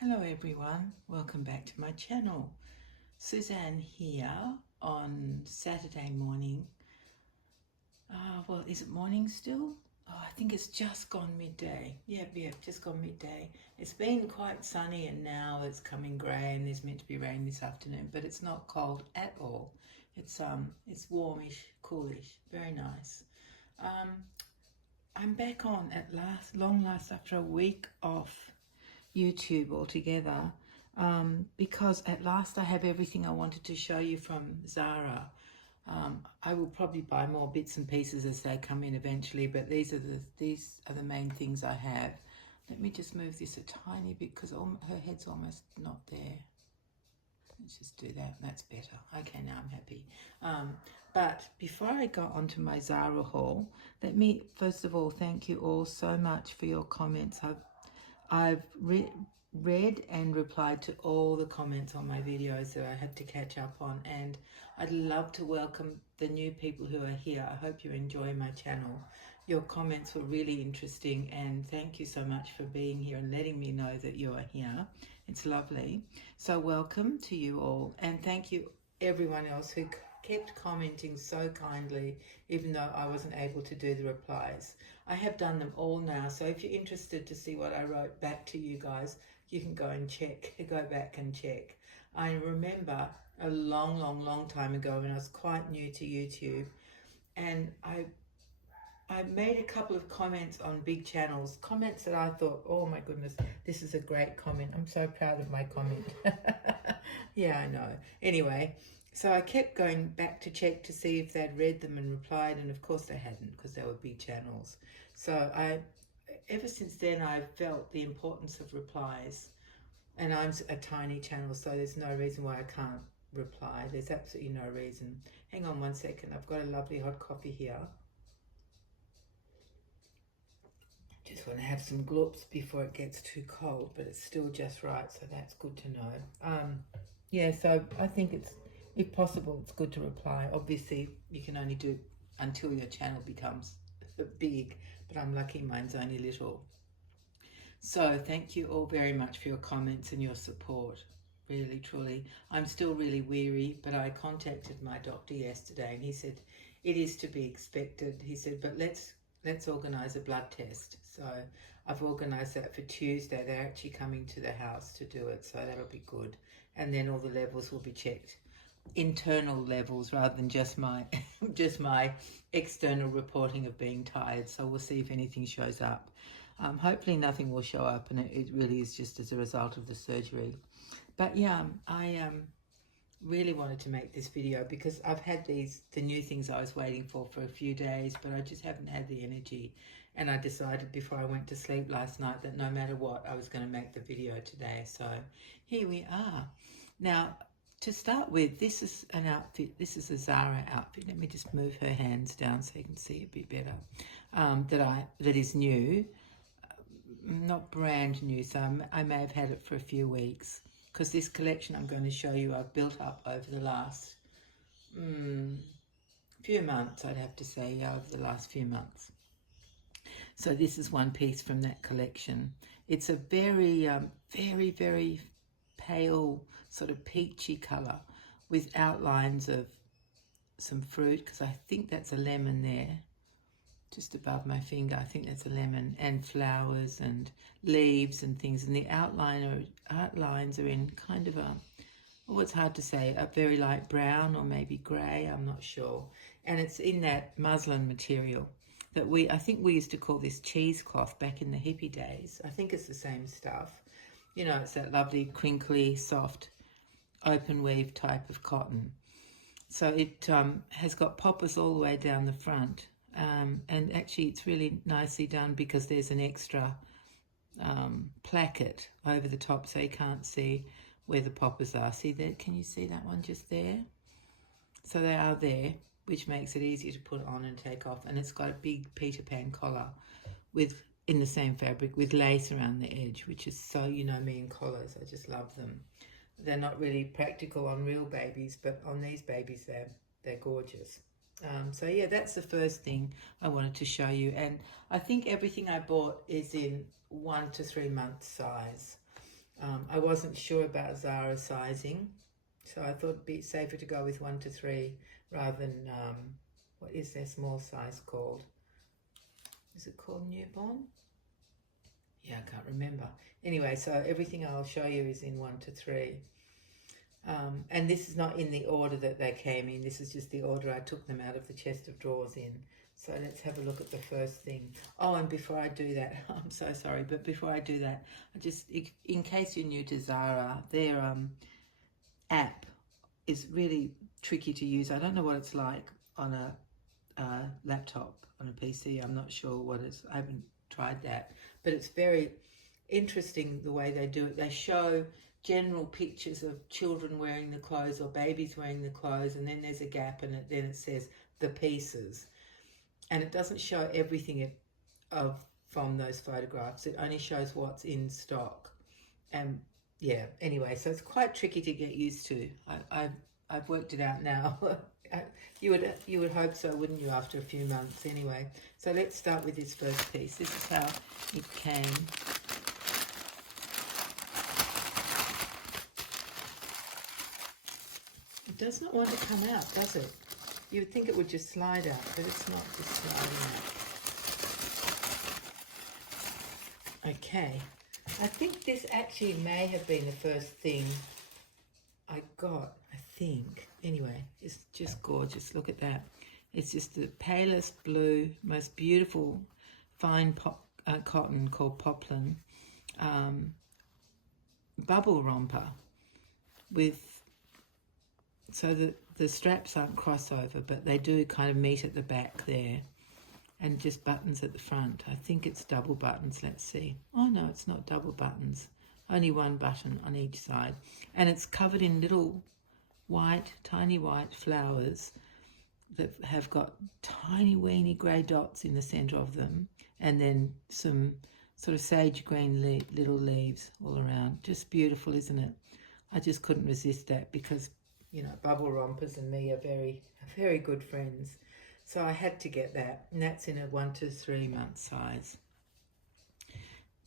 Hello everyone, welcome back to my channel. Suzanne here on Saturday morning. Well, is it morning still? Oh, I think it's just gone midday. Yep, just gone midday. It's been quite sunny and now it's coming grey and there's meant to be rain this afternoon, but it's not cold at all. It's warmish, coolish, very nice. I'm back on at long last after a week off YouTube altogether, because at last I have everything I wanted to show you from Zara. I will probably buy more bits and pieces as they come in eventually, but these are the main things I have. Let me just move this a tiny bit because her head's almost not there. Let's just do that. That's better. Okay, now I'm happy. But before I go on to my Zara haul, let me first of all thank you all so much for your comments. I've read and replied to all the comments on my videos that I had to catch up on, and I'd love to welcome the new people who are here. I hope you enjoy my channel. Your comments were really interesting, and thank you so much for being here and letting me know that you are here. It's lovely. So welcome to you all, and thank you everyone else who kept commenting so kindly, even though I wasn't able to do the replies. I have done them all now, so if you're interested to see what I wrote back to you guys, you can go back and check. I remember a long time ago when I was quite new to YouTube, and I made a couple of comments on big channels, comments that I thought, oh my goodness, this is a great comment. I'm so proud of my comment. Yeah, I know. Anyway, so I kept going back to check to see if they'd read them and replied, and of course they hadn't, because they were big channels. So ever since then, I've felt the importance of replies, and I'm a tiny channel, so there's no reason why I can't reply. There's absolutely no reason. Hang on one second. I've got a lovely hot coffee here. Just want to have some gloops before it gets too cold, but it's still just right, so that's good to know. Yeah, so I think it's, if possible, it's good to reply. Obviously, you can only do it until your channel becomes big, but I'm lucky mine's only little. So thank you all very much for your comments and your support. Really, truly. I'm still really weary, but I contacted my doctor yesterday and he said it is to be expected. He said, but let's organise a blood test. So I've organised that for Tuesday. They're actually coming to the house to do it, so that'll be good. And then all the levels will be checked. Internal levels rather than just my just my external reporting of being tired. So we'll see if anything shows up. Hopefully nothing will show up, and it really is just as a result of the surgery. But yeah, I really wanted to make this video because I've had the new things I was waiting for a few days, but I just haven't had the energy. And I decided before I went to sleep last night that no matter what, I was going to make the video today. So here we are. Now, to start with, this is an outfit. This is a Zara outfit. Let me just move her hands down so you can see it a bit better. That is new, not brand new. So I may have had it for a few weeks, because this collection I'm going to show you I've built up over the last few months, I'd have to say, over the last few months. So this is one piece from that collection. It's a very, very pale, sort of peachy colour with outlines of some fruit, because I think that's a lemon there, just above my finger. I think that's a lemon, and flowers and leaves and things. And the outlines are in kind of a, oh, it's hard to say, a very light brown or maybe grey, I'm not sure. And it's in that muslin material that I think we used to call this cheesecloth back in the hippie days. I think it's the same stuff. You know, it's that lovely, crinkly, soft, open weave type of cotton. So it has got poppers all the way down the front. And actually it's really nicely done because there's an extra placket over the top, so you can't see where the poppers are. See there? Can you see that one just there? So they are there, which makes it easier to put on and take off. And it's got a big Peter Pan collar in the same fabric with lace around the edge, which is so, you know me and collars, I just love them. They're not really practical on real babies, but on these babies they're gorgeous. So yeah, that's the first thing I wanted to show you. And I think everything I bought is in 1 to 3 month size. I wasn't sure about Zara sizing, so I thought it'd be safer to go with 1 to 3 rather than, what is their small size called? Is it called newborn? Yeah, I can't remember. Anyway, so everything I'll show you is in 1 to 3. And this is not in the order that they came in. This is just the order I took them out of the chest of drawers in. So let's have a look at the first thing. Oh, and before I do that, I'm so sorry, but before I do that, I just, in case you're new to Zara, their app is really tricky to use. I don't know what it's like on a laptop, on a PC. I'm not sure what it's, I haven't tried that, but it's very interesting the way they do it. They show general pictures of children wearing the clothes or babies wearing the clothes, and then there's a gap, and then it says the pieces, and it doesn't show everything from those photographs. It only shows what's in stock. And yeah, anyway, so it's quite tricky to get used to. I've worked it out now. You would hope so, wouldn't you, after a few months? Anyway, so let's start with this first piece. This is how it came. It does not want to come out, does it? You would think it would just slide out, but it's not just sliding out. Okay, I think this actually may have been the first thing I got, I think. Anyway, it's just gorgeous. Look at that. It's just the palest blue, most beautiful fine cotton called poplin bubble romper with, so that the straps aren't crossover, but they do kind of meet at the back there, and just buttons at the front. I think it's double buttons. Let's see. Oh no, it's not double buttons. Only one button on each side. And it's covered in little white, tiny white flowers that have got tiny weeny grey dots in the centre of them, and then some sort of sage green little leaves all around. Just beautiful, isn't it? I just couldn't resist that because, you know, bubble rompers and me are very good friends. So I had to get that, and that's in a 1 to 3 month size.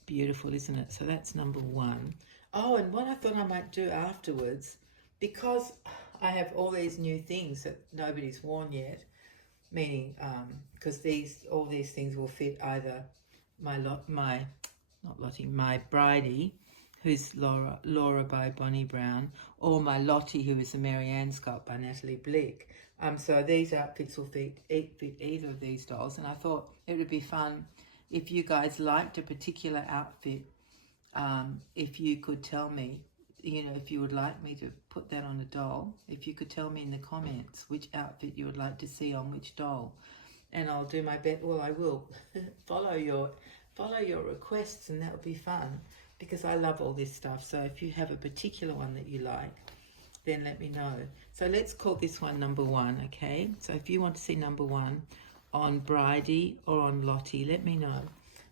Beautiful, isn't it? So that's number 1. Oh, and what I thought I might do afterwards, because I have all these new things that nobody's worn yet, meaning because all these things will fit either my Bridie, who's Laura by Bonnie Brown, or my Lottie, who is the Mary Ann sculpt by Natalie Blick. So these outfits will fit either of these dolls, and I thought it would be fun if you guys liked a particular outfit, if you could tell me, you know, if you would like me to put that on a doll, if you could tell me in the comments which outfit you would like to see on which doll, and I'll do my best. Well, I will follow your requests, and that would be fun because I love all this stuff. So if you have a particular one that you like, then let me know. So let's call this one number 1, okay? So if you want to see number 1 on Bridie or on Lottie, let me know.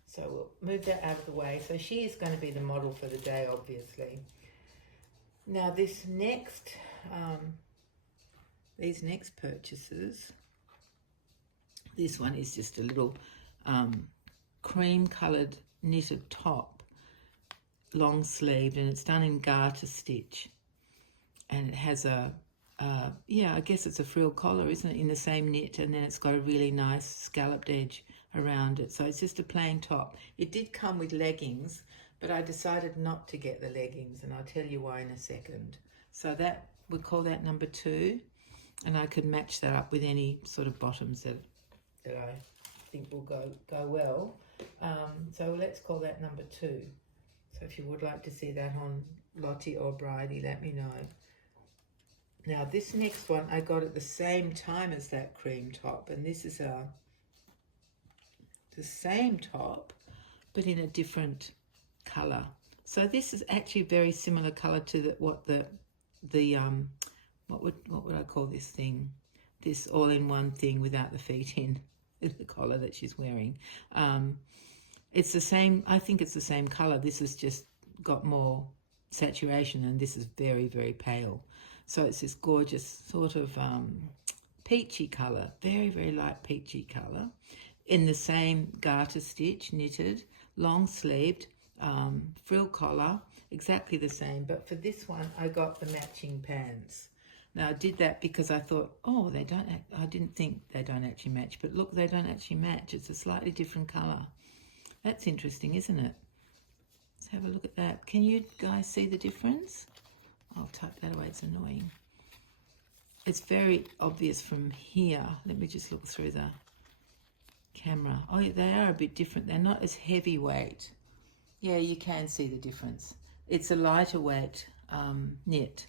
So we'll move that out of the way. So she is going to be the model for the day, obviously. Now this next, these next purchases, this one is just a little cream coloured knitted top, long sleeved, and it's done in garter stitch, and it has yeah, I guess it's a frill collar, isn't it, in the same knit, and then it's got a really nice scalloped edge around it. So it's just a plain top. It did come with leggings, but I decided not to get the leggings, and I'll tell you why in a second. So that, we call that number 2, and I could match that up with any sort of bottoms that I think will go well. So let's call that number 2. So if you would like to see that on Lottie or Bridie, let me know. Now this next one I got at the same time as that cream top, and this is the same top but in a different color. So this is actually very similar color to what would I call this thing? This all-in-one thing without the feet in, the collar that she's wearing. It's the same. I think it's the same color. This has just got more saturation, and this is very, very pale. So it's this gorgeous sort of peachy color, very, very light peachy color, in the same garter stitch, knitted, long sleeved, frill collar, exactly the same. But for this one, I got the matching pants. Now I did that because I thought, oh, they don't. I didn't think they don't actually match, but look, they don't actually match. It's a slightly different colour. That's interesting, isn't it? Let's have a look at that. Can you guys see the difference? I'll tuck that away. It's annoying. It's very obvious from here. Let me just look through the camera. Oh, they are a bit different. They're not as heavyweight. Yeah, you can see the difference. It's a lighter weight knit,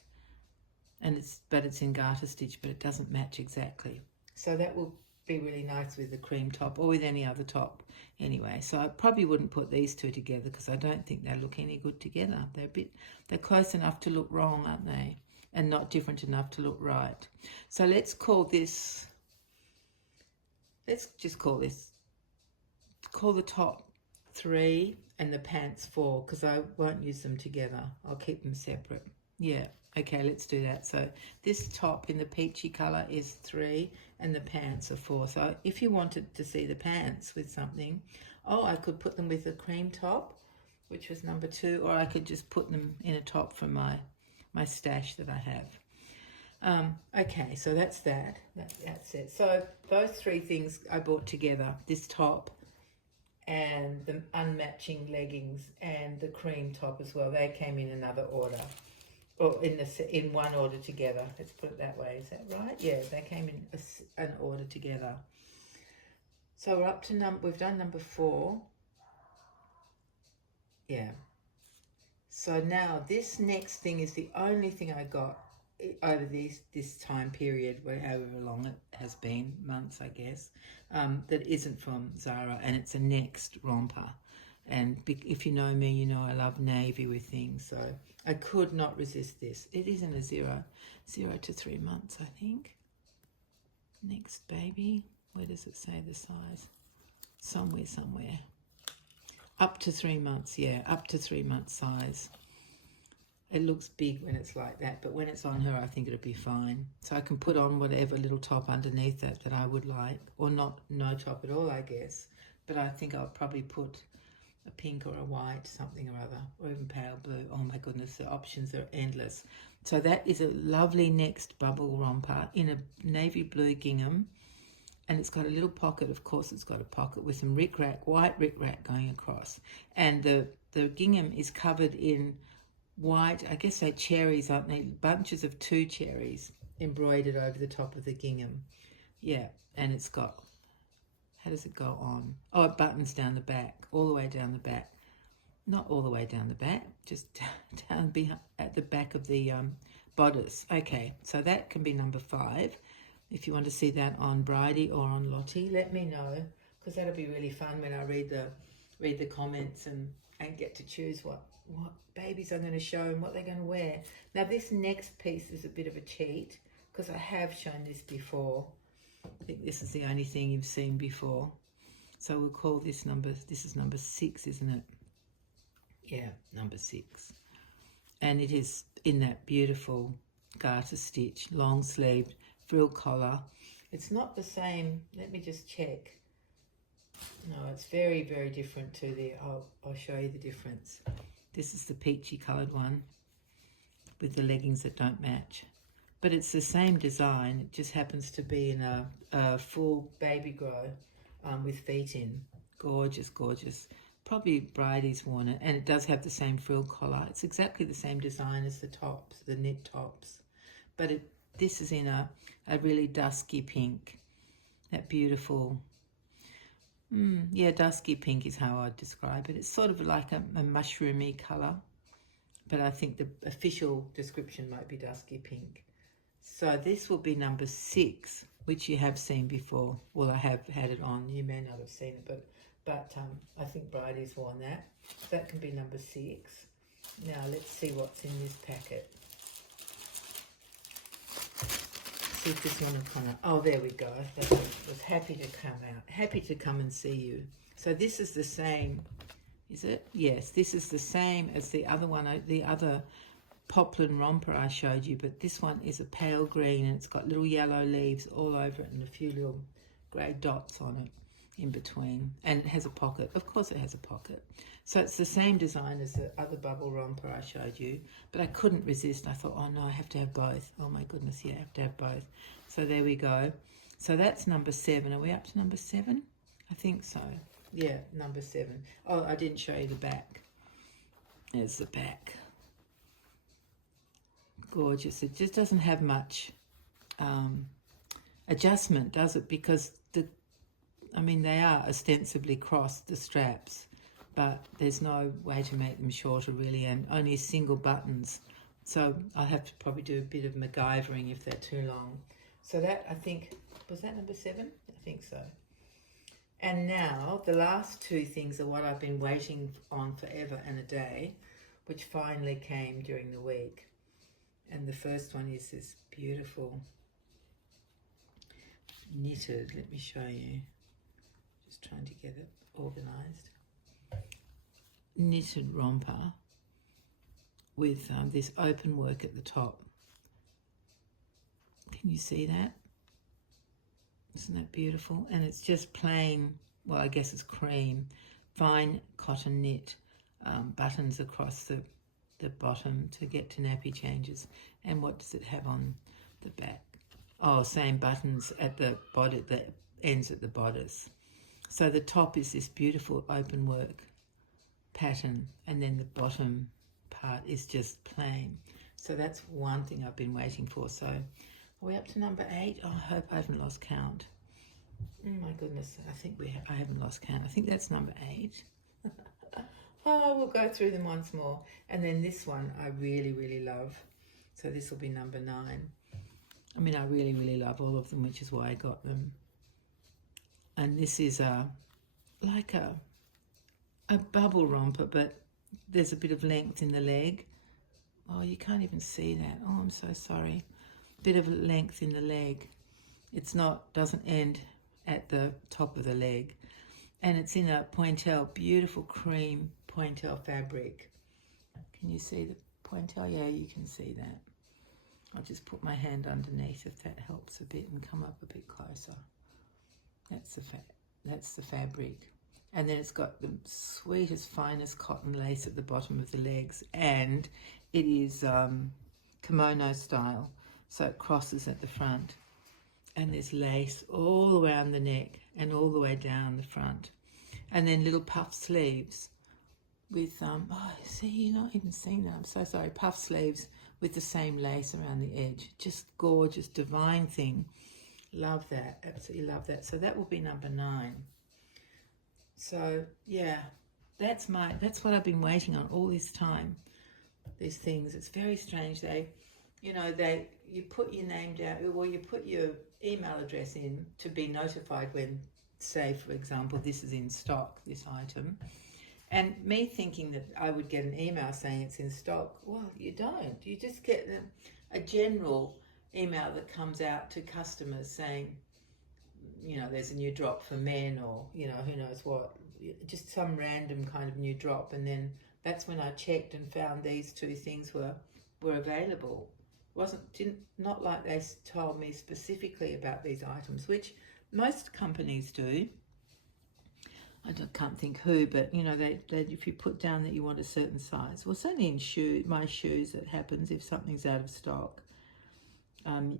and it's in garter stitch, but it doesn't match exactly. So that will be really nice with the cream top or with any other top anyway. So I probably wouldn't put these two together because I don't think they look any good together. They're close enough to look wrong, aren't they? And not different enough to look right. So let's call the top 3 and the pants 4, because I won't use them together. I'll keep them separate. Yeah, okay, let's do that. So this top in the peachy colour is 3 and the pants are 4. So if you wanted to see the pants with something, I could put them with a cream top, which was number 2, or I could just put them in a top from my stash that I have. Okay, so that's that's it. So those 3 things I bought together, this top and the unmatching leggings and the cream top as well. They came in another order, or in one order together. Let's put it that way. Is that right? Yeah, they came in an order together. So we're up to we've done number 4. Yeah. So now this next thing is the only thing I got over this time period, however long it has been, months I guess, that isn't from Zara, and it's a Next romper. And if you know me, you know I love navy with things, so I could not resist this. It is in a 0 to 3 months, I think. Next baby, where does it say the size? Somewhere. Up to 3 months, yeah, up to 3 months size. It looks big when it's like that, but when it's on her, I think it'll be fine. So I can put on whatever little top underneath that I would like, or no top at all, I guess. But I think I'll probably put a pink or a white, something or other, or even pale blue. Oh my goodness, the options are endless. So that is a lovely Next bubble romper in a navy blue gingham. And it's got a little pocket, of course it's got a pocket with some white rickrack going across. And the gingham is covered in white, I guess they're cherries, aren't they? Bunches of 2 cherries embroidered over the top of the gingham. Yeah, and it's got, how does it go on? Oh, it buttons down the back, all the way down the back. Not all the way down the back, just down at the back of the bodice. Okay, so that can be number 5. If you want to see that on Bridie or on Lottie, let me know, because that'll be really fun when I read the comments and get to choose what babies I'm going to show and what they're going to wear. Now this next piece is a bit of a cheat because I have shown this before. I think this is the only thing you've seen before. So we'll call this is number 6, isn't it? Yeah, number 6. And it is in that beautiful garter stitch, long sleeved, frill collar. It's not the same, let me just check. No, it's very, very different to I'll show you the difference. This is the peachy coloured one with the leggings that don't match. But it's the same design, it just happens to be in a full baby grow with feet in. Gorgeous, gorgeous. Probably Bridie's worn it, and it does have the same frill collar. It's exactly the same design as the tops, the knit tops. But this is in a really dusky pink. That beautiful, yeah, dusky pink is how I'd describe it. It's sort of like a mushroomy colour, but I think the official description might be dusky pink. So this will be number 6, which you have seen before. Well, I have had it on. You may not have seen it, but I think Bridie's worn that. So that can be number 6. Now let's see what's in this packet. See if this one will come out. Oh, there we go. That was happy to come out. Happy to come and see you. So this is the same, is it? Yes, this is the same as the other one, the other poplin romper I showed you, but this one is a pale green and it's got little yellow leaves all over it and a few little grey dots on it. in between, and it has a pocket. Of course it has a pocket. So it's the same design as the other bubble romper I showed you, but I couldn't resist. I thought, oh no, I have to have both. Oh my goodness, yeah, I have to have both. So there we go. So that's number 7. Are we up to number 7? I think so. Yeah, number 7. Oh, I didn't show you the back. There's the back. Gorgeous. It just doesn't have much adjustment, does it? Because they are ostensibly crossed, the straps, but there's no way to make them shorter really, and only single buttons. So I'll have to probably do a bit of MacGyvering if they're too long. So that, I think, was that number 7? I think so. And now the last 2 things are what I've been waiting on forever and a day, which finally came during the week. And the first one is this beautiful knitted, let me show you, just trying to get it organized, knitted romper with this open work at the top. Can you see that? Isn't that beautiful? And it's just plain, well, I guess it's cream, fine cotton knit, buttons across the bottom to get to nappy changes. And what does it have on the back? Oh, same buttons at the body, the ends at the bodice. So the top is this beautiful open work pattern, and then the bottom part is just plain. So that's one thing I've been waiting for. So are we up to number 8? Oh, I hope I haven't lost count. Oh my goodness, I think I haven't lost count. I think that's number 8. Oh, we'll go through them once more. And then this one I really, really love. So this will be number 9. I mean, I really, really love all of them, which is why I got them. And this is like a bubble romper, but there's a bit of length in the leg. Oh, you can't even see that. Oh, I'm so sorry. Bit of length in the leg. It's not, doesn't end at the top of the leg. And it's in a pointelle, beautiful cream pointelle fabric. Can you see the pointelle? Yeah, you can see that. I'll just put my hand underneath if that helps a bit and come up a bit closer. That's the fabric. And then it's got the sweetest, finest cotton lace at the bottom of the legs, and it is kimono style, so it crosses at the front. And there's lace all around the neck and all the way down the front. And then little puff sleeves with, oh, see, you're not even seeing that. I'm so sorry. Puff sleeves with the same lace around the edge. Just gorgeous, divine thing. Love that. Absolutely love that. So that will be number 9. So, yeah, that's what I've been waiting on all this time. These things. It's very strange. You put your name down, or you put your email address in to be notified when, say, for example, this is in stock, this item. And me thinking that I would get an email saying it's in stock, well, you don't. You just get a general email that comes out to customers saying, there's a new drop for men, or, who knows what, just some random kind of new drop. And then that's when I checked and found these 2 things were available. Not like they told me specifically about these items, which most companies do. I can't think who, but they if you put down that you want a certain size, well, certainly in my shoes it happens. If something's out of stock,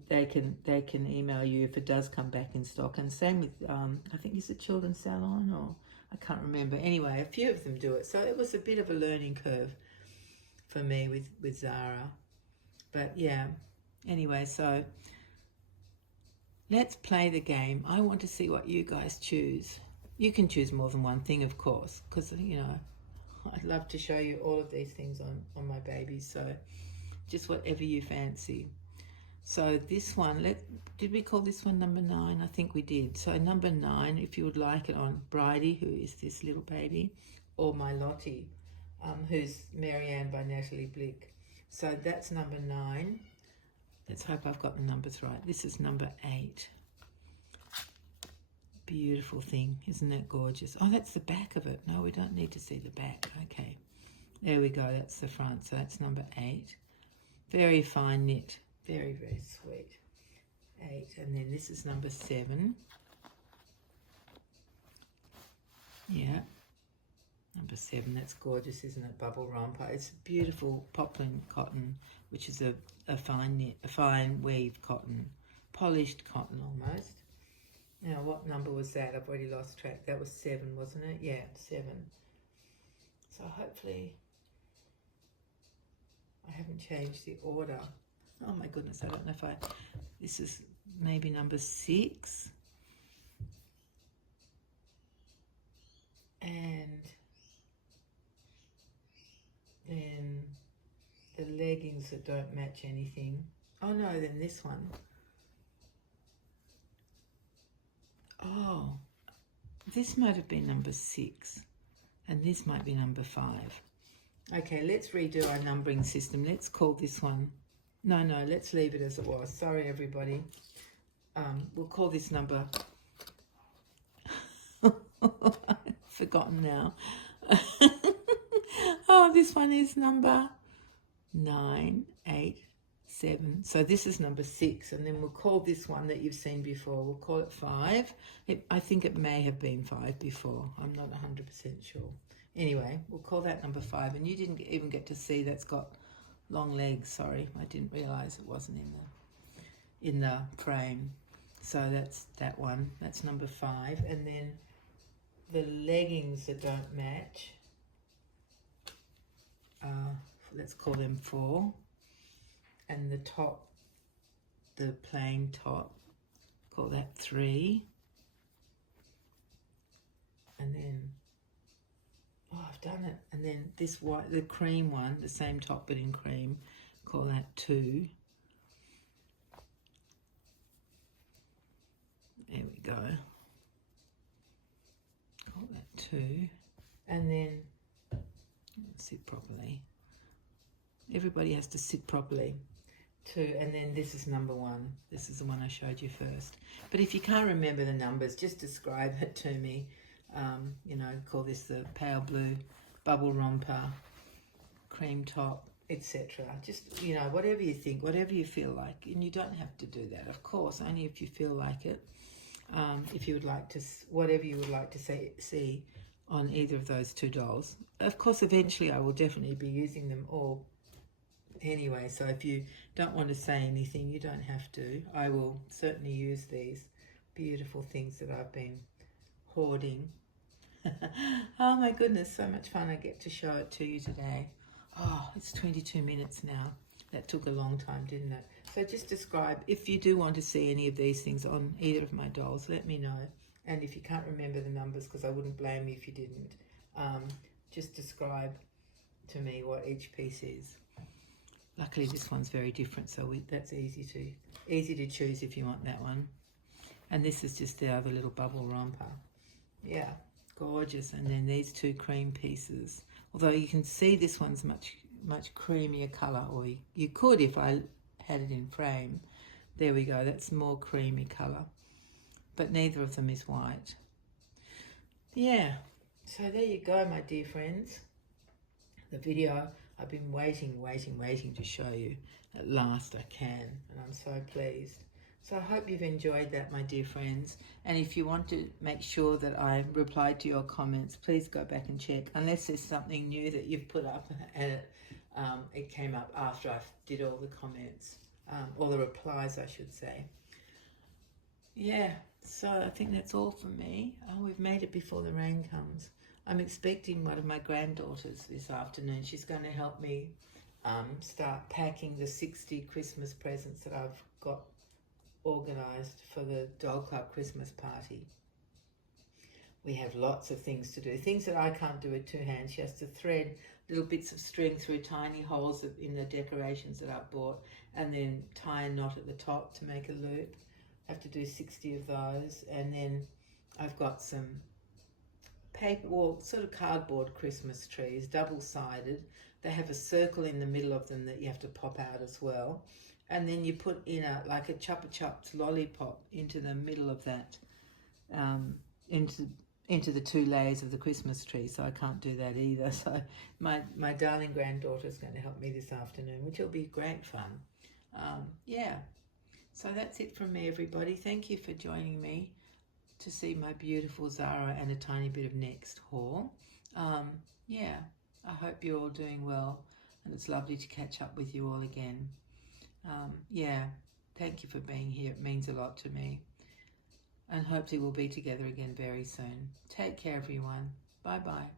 they can email you if it does come back in stock. And same with I think is it Children's Salon, or I can't remember. Anyway, a few of them do it. So it was a bit of a learning curve for me with Zara. But yeah, anyway, so let's play the game. I want to see what you guys choose. You can choose more than one thing, of course, because, I'd love to show you all of these things on my babies. So just whatever you fancy. So this one, did we call this one number 9? I think we did. So number 9, if you would like it on Bridie, who is this little baby, or my Lottie, who's Marianne by Natalie Blick. So that's number 9. Let's hope I've got the numbers right. This is number 8. Beautiful thing. Isn't that gorgeous? Oh, that's the back of it. No, we don't need to see the back. Okay. There we go. That's the front. So that's number 8. Very fine knit. Very, very sweet. 8. And then this is number 7. Yeah, number 7. That's gorgeous, isn't it? Bubble romper. It's beautiful poplin cotton, which is a fine weave cotton, polished cotton almost. Now, what number was that? I've already lost track. That was 7, wasn't it? Yeah, 7. So hopefully I haven't changed the order. Oh my goodness, I don't know if this is maybe number 6. And then the leggings that don't match anything. Oh no, then this one. Oh, this might have been number 6 and this might be number 5. Okay, let's redo our numbering system. Let's call this one. No, let's leave it as it was. Sorry, everybody. We'll call this number. Forgotten now. Oh, this one is number 9, 8, 7. So this is number 6, and then we'll call this one that you've seen before. We'll call it 5. I think it may have been 5 before. I'm not 100% sure. Anyway, we'll call that number 5. And you didn't even get to see that's got long legs. Sorry, I didn't realise it wasn't in the frame. So that's that one. That's number 5. And then the leggings that don't match, let's call them 4. And the top, the plain top, call that 3. And then, oh, I've done it. And then this white, the cream one, the same top but in cream, call that 2. There we go. Call that 2. And then, sit properly. Everybody has to sit properly. 2, and then this is number 1. This is the one I showed you first. But if you can't remember the numbers, just describe it to me. You know, call this the pale blue, bubble romper, cream top, etc. Just, you know, whatever you think, whatever you feel like. And you don't have to do that, of course, only if you feel like it. If you would like to, whatever you would like to see on either of those 2 dolls. Of course, eventually I will definitely be using them all anyway, so if you don't want to say anything, you don't have to. I will certainly use these beautiful things that I've been hoarding. Oh my goodness, so much fun I get to show it to you today. Oh, it's 22 minutes now. That took a long time, didn't it? So just describe, if you do want to see any of these things on either of my dolls, let me know. And if you can't remember the numbers, because I wouldn't blame you if you didn't, just describe to me what each piece is. Luckily this one's very different, so that's easy to choose if you want that one. And this is just the other little bubble romper. Yeah, gorgeous. And then these 2 cream pieces. Although you can see this one's much creamier colour, or you could if I had it in frame. There we go, that's more creamy colour. But neither of them is white. Yeah, so there you go, my dear friends. The video I've been waiting to show you. At last I can, and I'm so pleased. So I hope you've enjoyed that, my dear friends. And if you want to make sure that I replied to your comments, please go back and check. Unless there's something new that you've put up and it came up after I did all the comments, all the replies, I should say. Yeah, so I think that's all from me. Oh, we've made it before the rain comes. I'm expecting one of my granddaughters this afternoon. She's going to help me start packing the 60 Christmas presents that I've got organised for the Doll Club Christmas party. We have lots of things to do, things that I can't do with 2 hands. She has to thread little bits of string through tiny holes in the decorations that I've bought, and then tie a knot at the top to make a loop. I have to do 60 of those, and then I've got some paper, well, sort of cardboard Christmas trees, double-sided. They have a circle in the middle of them that you have to pop out as well. And then you put in like a Chupa Chups lollipop into the middle of that, into the 2 layers of the Christmas tree. So I can't do that either. So my darling granddaughter is going to help me this afternoon, which will be great fun. Yeah. So that's it from me, everybody. Thank you for joining me to see my beautiful Zara and a tiny bit of Next haul. Yeah, I hope you're all doing well, and it's lovely to catch up with you all again. Yeah, thank you for being here. It means a lot to me. And hopefully we'll be together again very soon. Take care, everyone. Bye-bye.